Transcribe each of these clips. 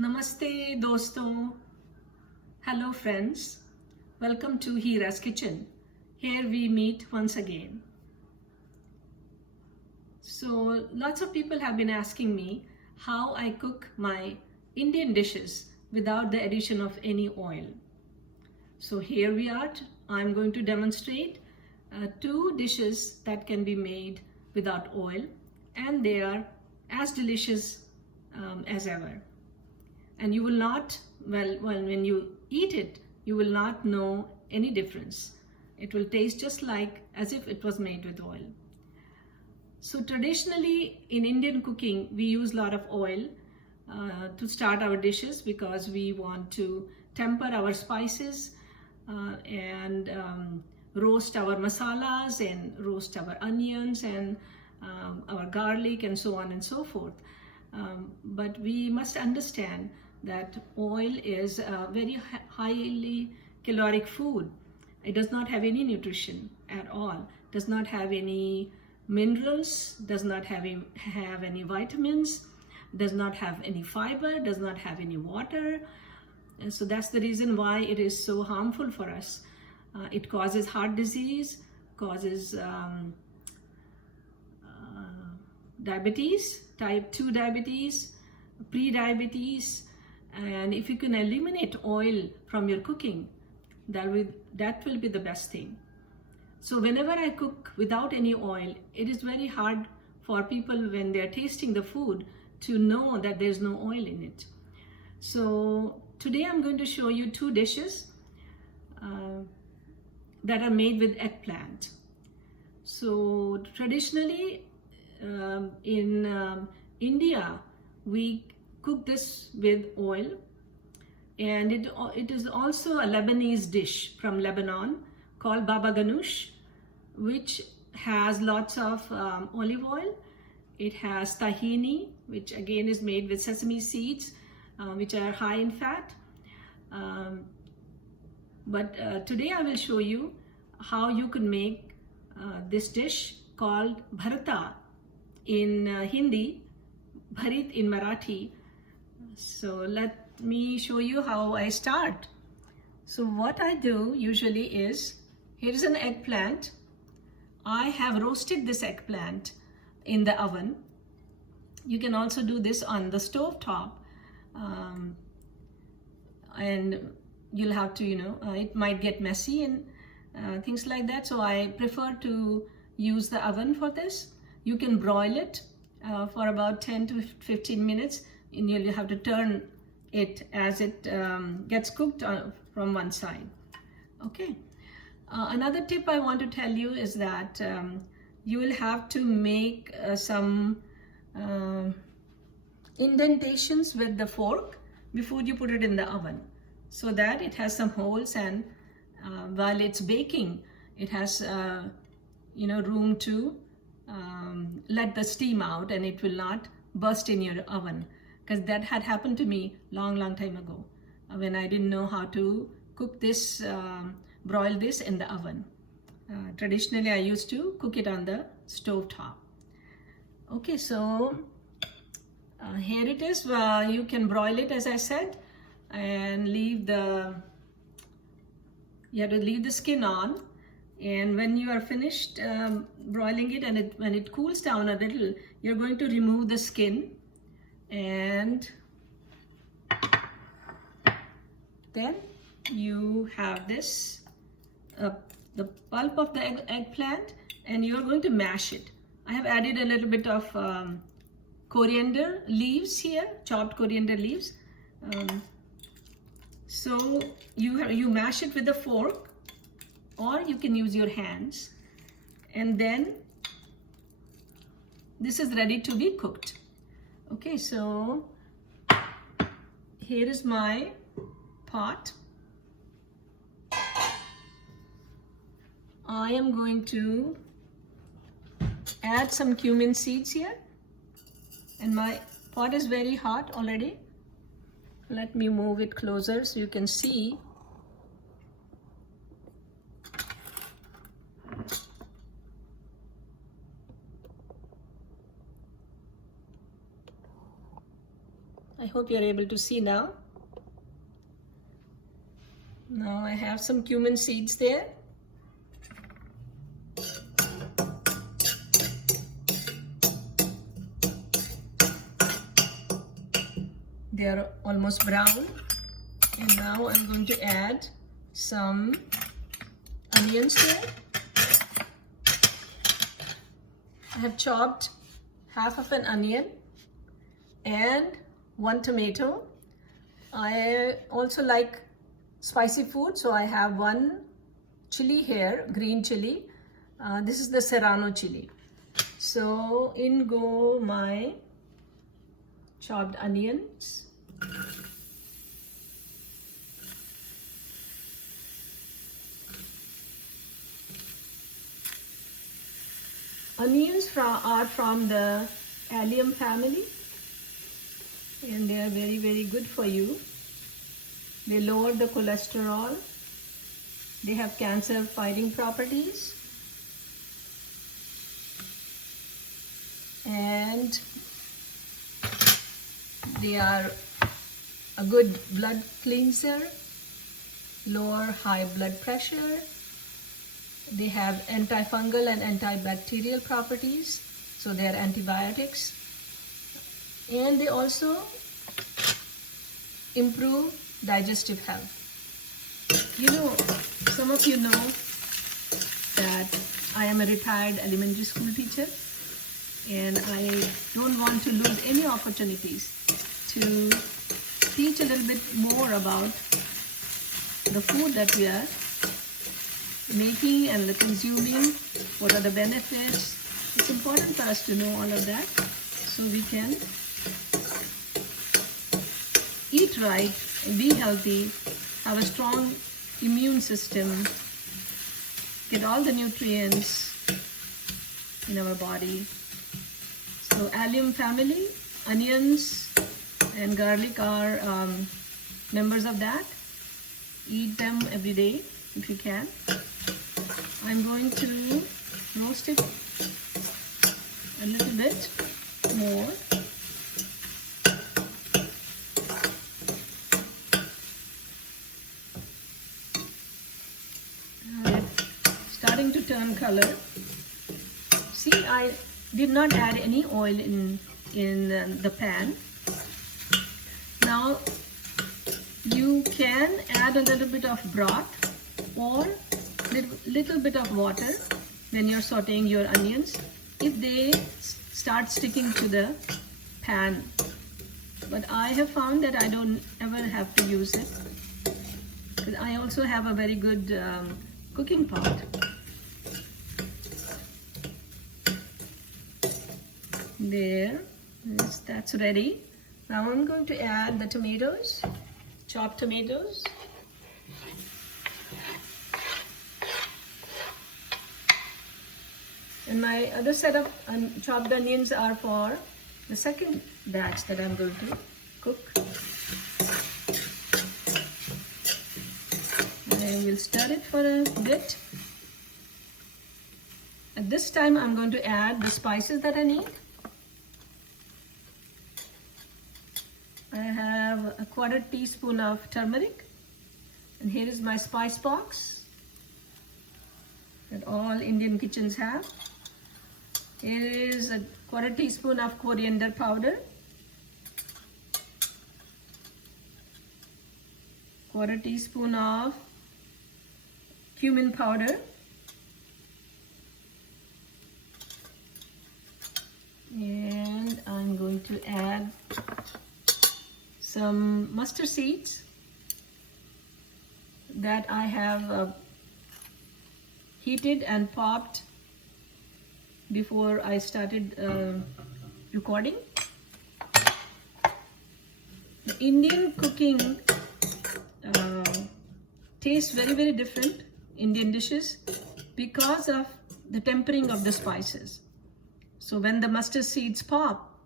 Namaste doston. Hello friends. Welcome to Hira's Kitchen. Here we meet once again. So lots of people have been asking me how I cook my Indian dishes without the addition of any oil. So here we are. I'm going to demonstrate two dishes that can be made without oil, and they are as delicious as ever. And you will not, when you eat it, you will not know any difference. It will taste just like as if it was made with oil. So traditionally in Indian cooking, we use a lot of oil to start our dishes because we want to temper our spices and roast our masalas and roast our onions and our garlic and so on and so forth. But we must understand that oil is a very highly caloric food. It does not have any nutrition at all, does not have any minerals, does not have any vitamins, does not have any fiber, does not have any water. And so that's the reason why it is so harmful for us. It causes heart disease, causes diabetes, type 2 diabetes, pre-diabetes. And if you can eliminate oil from your cooking, that will be the best thing. So whenever I cook without any oil, it is very hard for people when they're tasting the food to know that there's no oil in it. So today I'm going to show you two dishes that are made with eggplant. So traditionally in India, we cook this with oil, and it is also a Lebanese dish from Lebanon called Bābā Ghanoūsh, which has lots of olive oil. It has tahini, which again is made with sesame seeds, which are high in fat. But today I will show you how you can make this dish called Bharatā in Hindi, Bharit in Marathi. So let me show you how I start. So what I do usually is, here is an eggplant. I have roasted this eggplant in the oven. You can also do this on the stove top, and you'll have to, it might get messy and things like that. So I prefer to use the oven for this. You can broil it for about 10 to 15 minutes, and you'll have to turn it as it gets cooked from one side. Okay. Another tip I want to tell you is that you will have to make some indentations with the fork before you put it in the oven, so that it has some holes, and while it's baking, it has room to let the steam out, and it will not burst in your oven. Because that had happened to me long time ago when I didn't know how to cook this, broil this in the oven. Traditionally, I used to cook it on the stove top. Okay, so here it is. You can broil it, as I said, and you have to leave the skin on. And when you are finished broiling it, and when it cools down a little, you're going to remove the skin. And then you have this, the pulp of the eggplant, and you're going to mash it. I have added a little bit of coriander leaves here, chopped coriander leaves. So you mash it with a fork, or you can use your hands, and then this is ready to be cooked. Okay, so here is my pot. I am going to add some cumin seeds here, and my pot is very hot already. Let me move it closer so you can see. I hope you're able to see now. Now I have some cumin seeds there. They are almost brown. And now I'm going to add some onions there. I have chopped half of an onion and 1 tomato. I also like spicy food, so I have 1 chili here, green chili. This is the Serrano chili. So in go my chopped onions. Onions are from the allium family, and they are very, very good for you. They lower the cholesterol. They have cancer fighting properties. And they are a good blood cleanser, lower high blood pressure. They have antifungal and antibacterial properties, so they are antibiotics. And they also improve digestive health. You know, some of you know that I am a retired elementary school teacher, and I don't want to lose any opportunities to teach a little bit more about the food that we are making and the consuming. What are the benefits? It's important for us to know all of that so we can eat right, be healthy, have a strong immune system, get all the nutrients in our body. So allium family, onions and garlic are members of that. Eat them every day if you can. I'm going to roast it a little bit more. It's starting to turn color. See, I did not add any oil in the pan. Now you can add a little bit of broth or little bit of water when you're sauteing your onions if they start sticking to the pan. But I have found that I don't ever have to use it, because I also have a very good cooking pot. There, that's ready. Now I'm going to add the tomatoes, chopped tomatoes. And my other set of chopped onions are for the second batch that I'm going to cook. I will stir it for a bit. At this time, I'm going to add the spices that I need. I have a 1/4 teaspoon of turmeric, and here is my spice box that all Indian kitchens have. Here is a 1/4 teaspoon of coriander powder, 1/4 teaspoon of cumin powder, and I'm going to add some mustard seeds that I have heated and popped before I started recording. The Indian cooking tastes very, very different, Indian dishes, because of the tempering of the spices. So when the mustard seeds pop,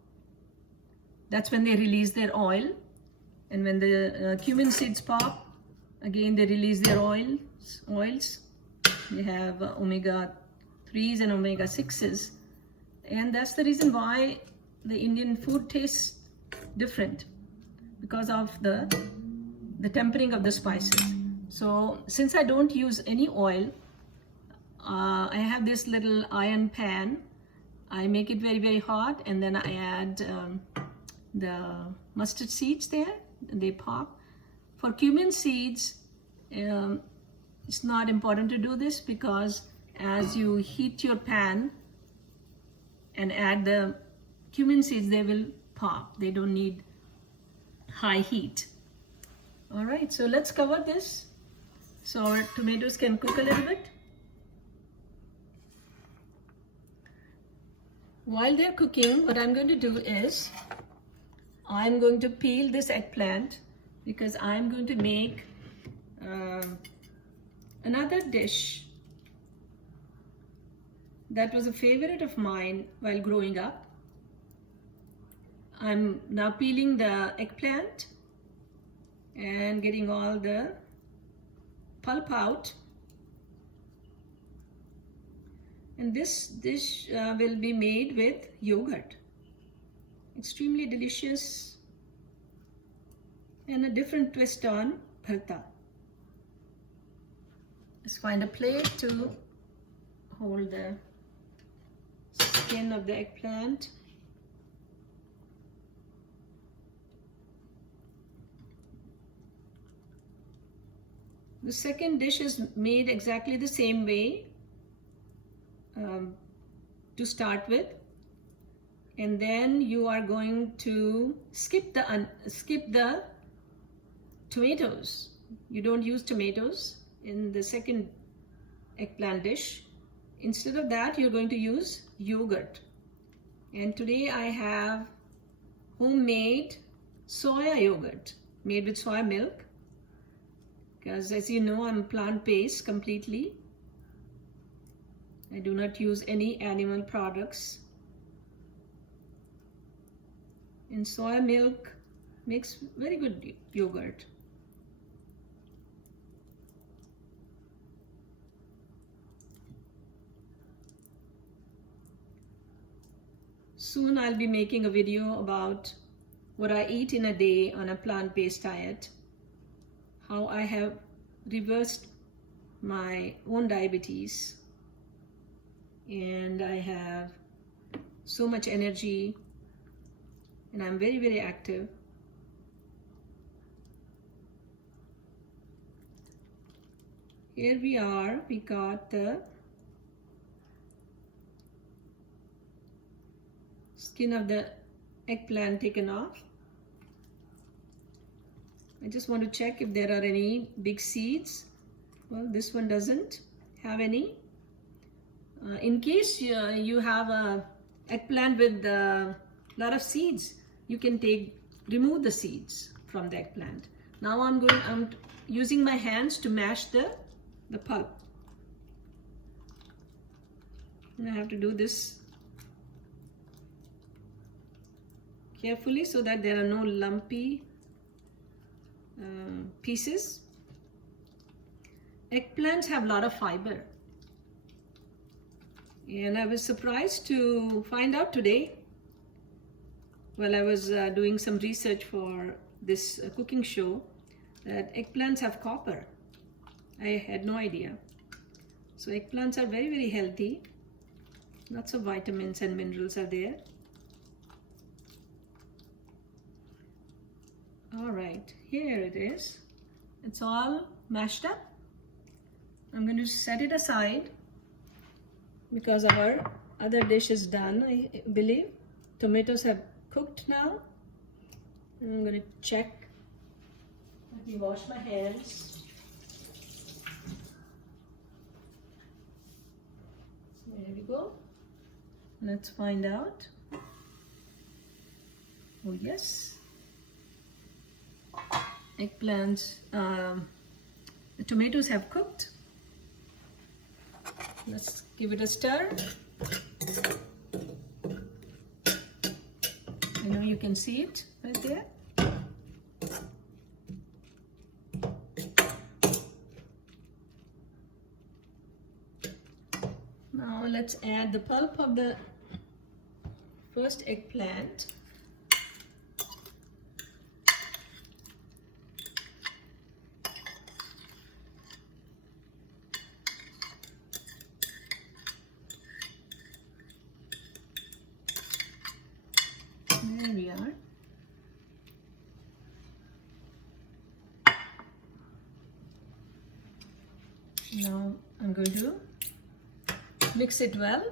that's when they release their oil. And when the cumin seeds pop, again they release their oils. They have omega-3s and omega-6s. And that's the reason why the Indian food tastes different. because of the tempering of the spices. So since I don't use any oil, I have this little iron pan. I make it very, very hot, and then I add the mustard seeds there, and they pop. For cumin seeds, it's not important to do this, because as you heat your pan and add the cumin seeds, they will pop. They don't need high heat. All right, so let's cover this so our tomatoes can cook a little bit. While they're cooking, what I'm going to do is I'm going to peel this eggplant, because I'm going to make another dish that was a favorite of mine while growing up. I'm now peeling the eggplant and getting all the pulp out. And this dish will be made with yogurt. Extremely delicious and a different twist on bharatā. Let's find a plate to hold the skin of the eggplant. The second dish is made exactly the same way to start with, and then you are going to skip the tomatoes. You don't use tomatoes in the second eggplant dish. Instead of that, you're going to use yogurt. And today I have homemade soya yogurt made with soy milk, because as you know, I'm plant-based completely. I do not use any animal products. And soya milk makes very good yogurt. Soon I'll be making a video about what I eat in a day on a plant-based diet, how I have reversed my own diabetes, and I have so much energy, and I'm very, very active. Here we are, we got the skin of the eggplant taken off. I just want to check if there are any big seeds. Well, this one doesn't have any. In case you have a eggplant with a lot of seeds, you can remove the seeds from the eggplant. Now I'm using my hands to mash the pulp. And I have to do this carefully so that there are no lumpy pieces. Eggplants have a lot of fiber, and I was surprised to find out today, while I was doing some research for this cooking show, that eggplants have copper. I had no idea. So eggplants are very, very healthy. Lots of vitamins and minerals are there. All right, here it is. It's all mashed up. I'm going to set it aside because our other dish is done, I believe. Tomatoes have cooked now. And I'm going to check. Let me wash my hands. There we go. Let's find out. Oh yes. Eggplants, the tomatoes have cooked. Let's give it a stir. I know you can see it right there. Now let's add the pulp of the first eggplant. Now I'm going to mix it well.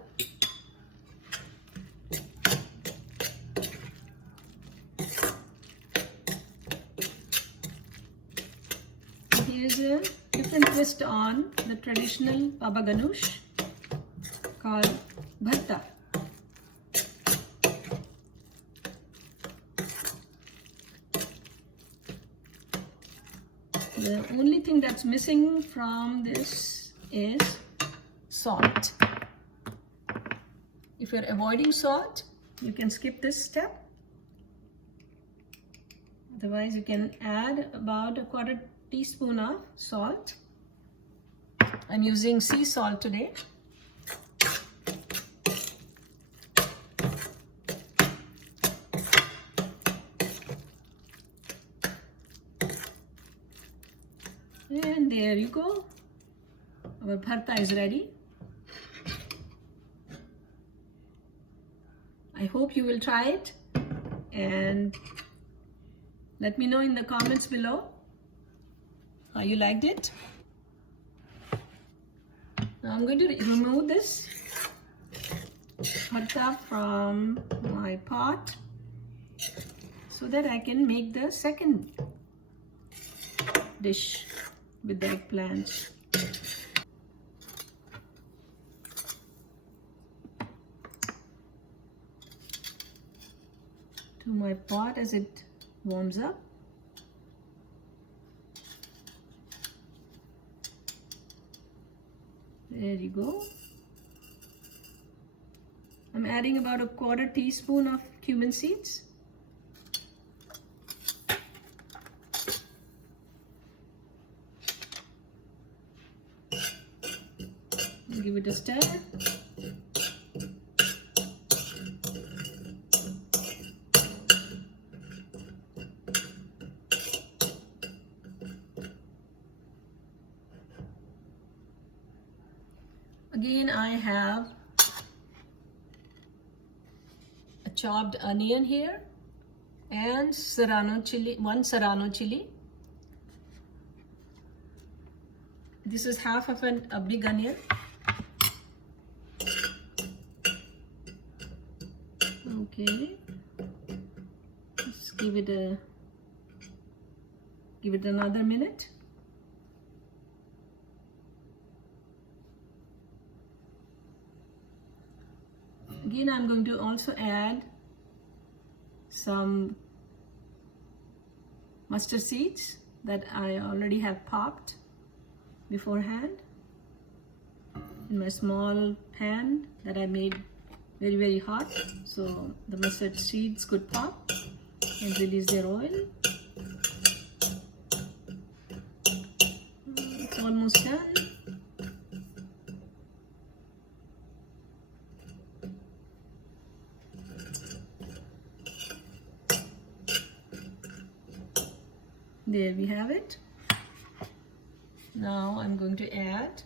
Here's a different twist on the traditional Bābā Ghanoūsh called Bharatā. The only thing that's missing from this is salt. If you're avoiding salt, you can skip this step. Otherwise, you can add about a 1/4 teaspoon of salt. I'm using sea salt today. And there you go. Our bharatā is ready. I hope you will try it and let me know in the comments below how you liked it. Now I'm going to remove this bharatā from my pot so that I can make the second dish with the eggplant. To my pot as it warms up. There you go. I'm adding about a 1/4 teaspoon of cumin seeds. Give it a stir. Again, I have a chopped onion here and serrano chili, 1 serrano chili. This is half of a big onion. Okay, let's give it another minute. Again, I'm going to also add some mustard seeds that I already have popped beforehand in my small pan that I made very hot, so the mustard seeds could pop and release their oil. It's almost done. There we have it. Now I'm going to add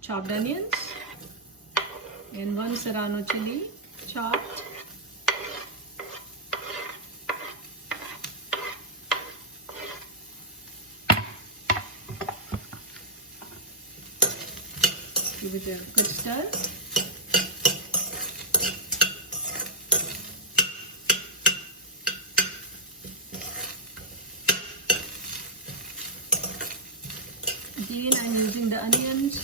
chopped onions and 1 serrano chili chopped. Give it a good stir. Again, I'm using the onions.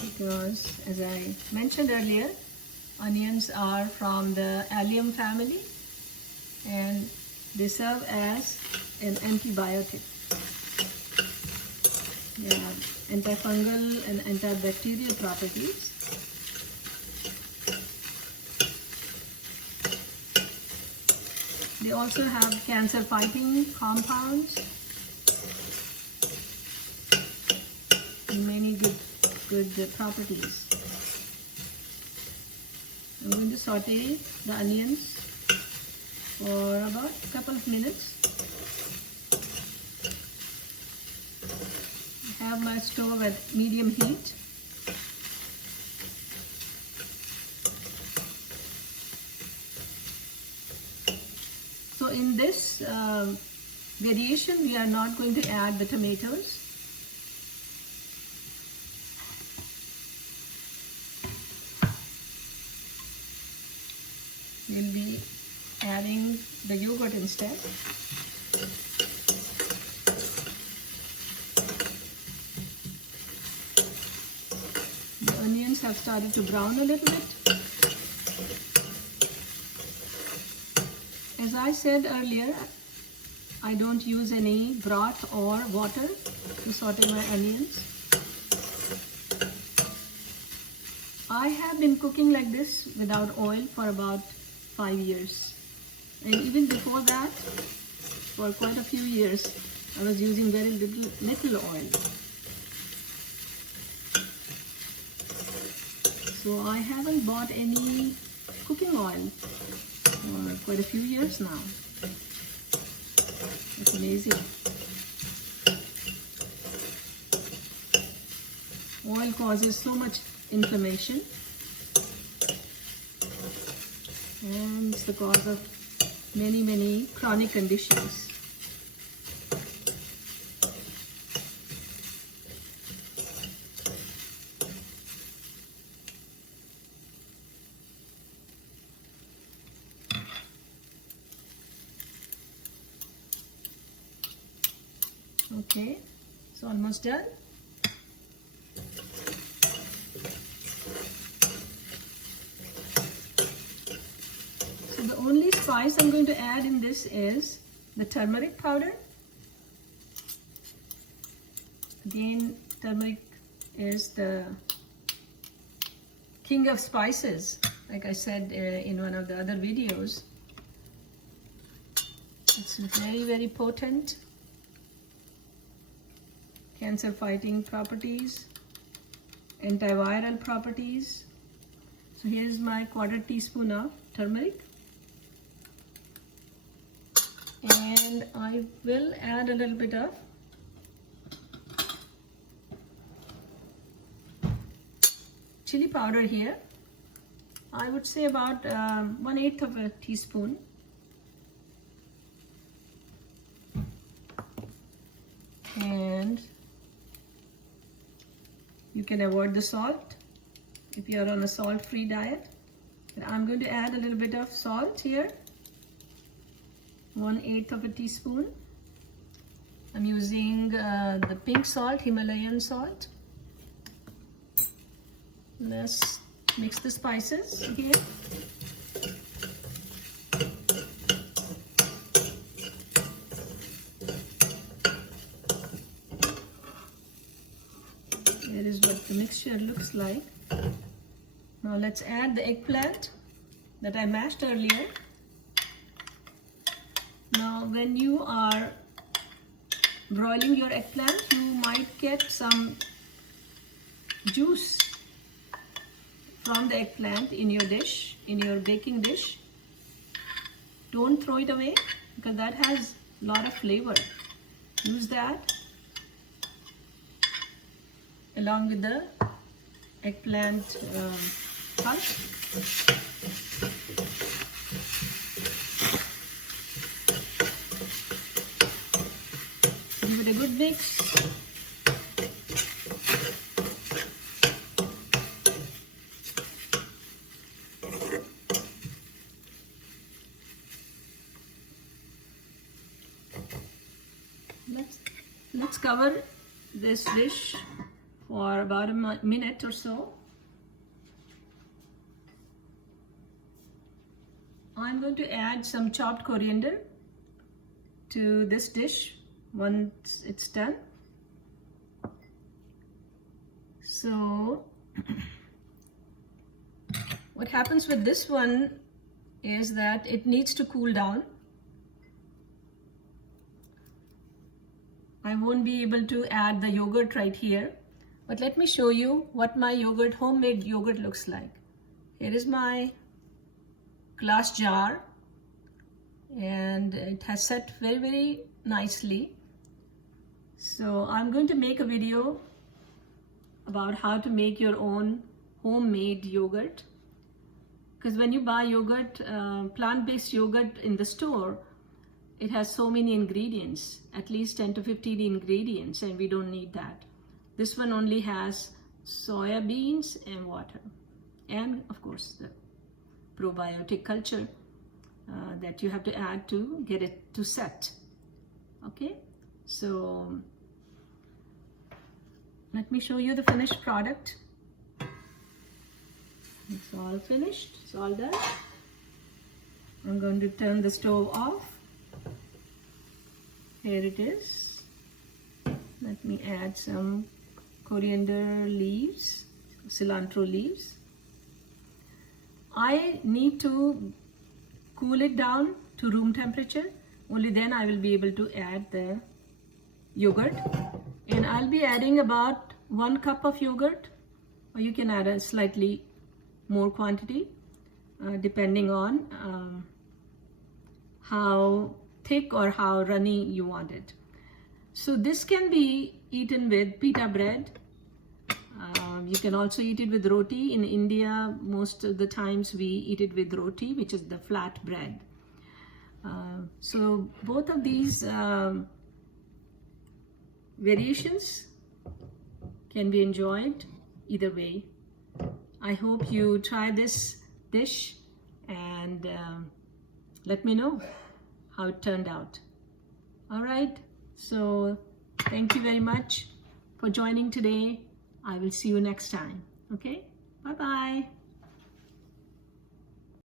Because, as I mentioned earlier, onions are from the allium family and they serve as an antibiotic. They have antifungal and antibacterial properties. They also have cancer fighting compounds and many good properties. I'm going to saute the onions for about a couple of minutes. I have my stove at medium heat. So in this variation, we are not going to add the tomatoes. We'll be adding the yogurt instead. The onions have started to brown a little bit. As I said earlier, I don't use any broth or water to saute my onions. I have been cooking like this without oil for about 5 years. And even before that, for quite a few years, I was using very little oil. So I haven't bought any cooking oil for quite a few years now. It's amazing. Oil causes so much inflammation, and it's the cause of many chronic conditions. Okay, it's almost done. So the only spice I'm going to add in this is the turmeric powder. Again, turmeric is the king of spices, like I said in one of the other videos. It's very potent. Cancer fighting properties, antiviral properties. So here's my 1/4 teaspoon of turmeric, and I will add a little bit of chili powder here. I would say about 1/8 of a teaspoon. And you can avoid the salt if you are on a salt-free diet. But I'm going to add a little bit of salt here, 1/8 of a teaspoon. I'm using the pink salt, Himalayan salt. Let's mix the spices again. That is what the mixture looks like. Now let's add the eggplant that I mashed earlier. Now when you are broiling your eggplant, you might get some juice from the eggplant in your dish, in your baking dish. Don't throw it away because that has a lot of flavor. Use that along with the eggplant pulp. Give it a good mix. Let's cover this dish for about a minute or so. I'm going to add some chopped coriander to this dish once it's done. So what happens with this one is that it needs to cool down. I won't be able to add the yogurt right here, but let me show you what my yogurt, homemade yogurt looks like. Here is my glass jar, and it has set very nicely. So I'm going to make a video about how to make your own homemade yogurt, because when you buy yogurt, plant-based yogurt in the store, it has so many ingredients, at least 10 to 15 ingredients, and we don't need that. This one only has soya beans and water, and of course the probiotic culture that you have to add to get it to set. Okay, so let me show you the finished product. It's all finished, it's all done. I'm going to turn the stove off. Here it is. Let me add some coriander leaves, cilantro leaves. I need to cool it down to room temperature. Only then I will be able to add the yogurt. And I'll be adding about 1 cup of yogurt, or you can add a slightly more quantity depending on how thick or how runny you want it. So this can be eaten with pita bread. You can also eat it with roti. In India, most of the times we eat it with roti, which is the flat bread. So both of these variations can be enjoyed either way. I hope you try this dish and let me know how it turned out. All right, so thank you very much for joining today. I will see you next time. Okay, bye-bye.